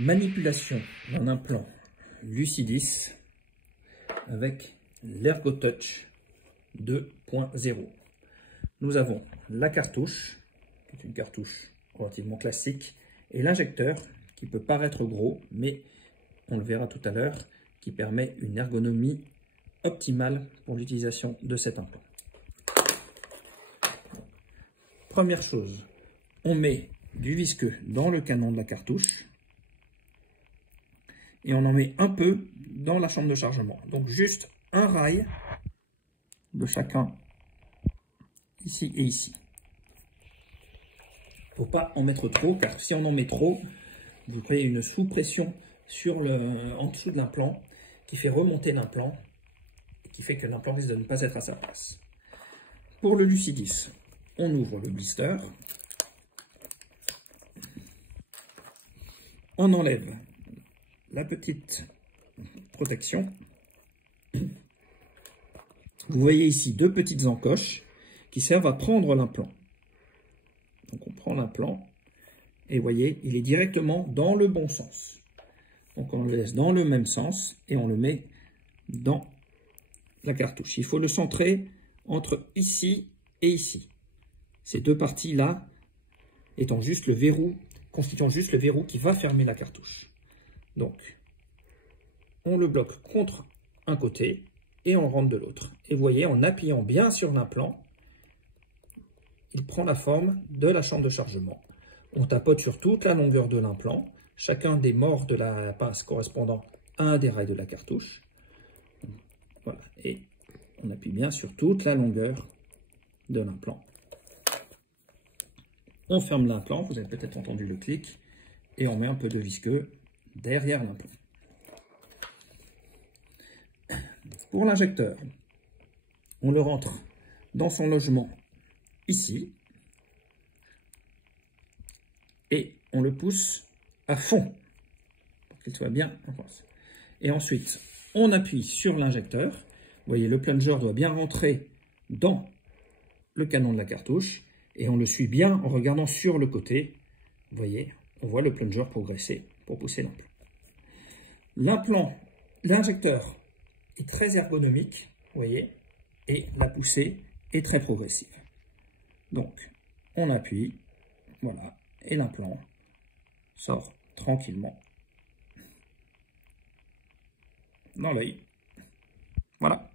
Manipulation d'un implant Lucidis avec l'ErgoTouch 2.0. Nous avons la cartouche, qui est une cartouche relativement classique, et l'injecteur, qui peut paraître gros, mais on le verra tout à l'heure, qui permet une ergonomie optimale pour l'utilisation de cet implant. Première chose, on met du visqueux dans le canon de la cartouche et on en met un peu dans la chambre de chargement. Donc juste un rail de chacun, ici et ici. Il ne faut pas en mettre trop, car si on en met trop, vous créez une sous-pression en dessous de l'implant qui fait remonter l'implant et qui fait que l'implant risque de ne pas être à sa place. Pour le Lucidis, on ouvre le blister, on enlève la petite protection. Vous voyez ici deux petites encoches qui servent à prendre l'implant. Donc on prend l'implant et vous voyez, il est directement dans le bon sens. Donc on le laisse dans le même sens et on le met dans la cartouche. Il faut le centrer entre ici et ici. Ces deux parties-là étant juste le verrou, constituant juste le verrou qui va fermer la cartouche. Donc, on le bloque contre un côté et on rentre de l'autre. Et vous voyez, en appuyant bien sur l'implant, il prend la forme de la chambre de chargement. On tapote sur toute la longueur de l'implant, chacun des morts de la pince correspondant à un des rails de la cartouche. Voilà, et on appuie bien sur toute la longueur de l'implant. On ferme l'implant, vous avez peut-être entendu le clic, et on met un peu de visqueux derrière l'implant. Pour l'injecteur, on le rentre dans son logement ici, et on le pousse à fond, pour qu'il soit bien en place. Et ensuite, on appuie sur l'injecteur. Vous voyez, le plunger doit bien rentrer dans le canon de la cartouche, et on le suit bien en regardant sur le côté. Vous voyez, on voit le plunger progresser pour pousser l'implant. L'injecteur est très ergonomique, vous voyez, et la poussée est très progressive. Donc, on appuie, voilà, et l'implant sort tranquillement dans l'œil. Voilà.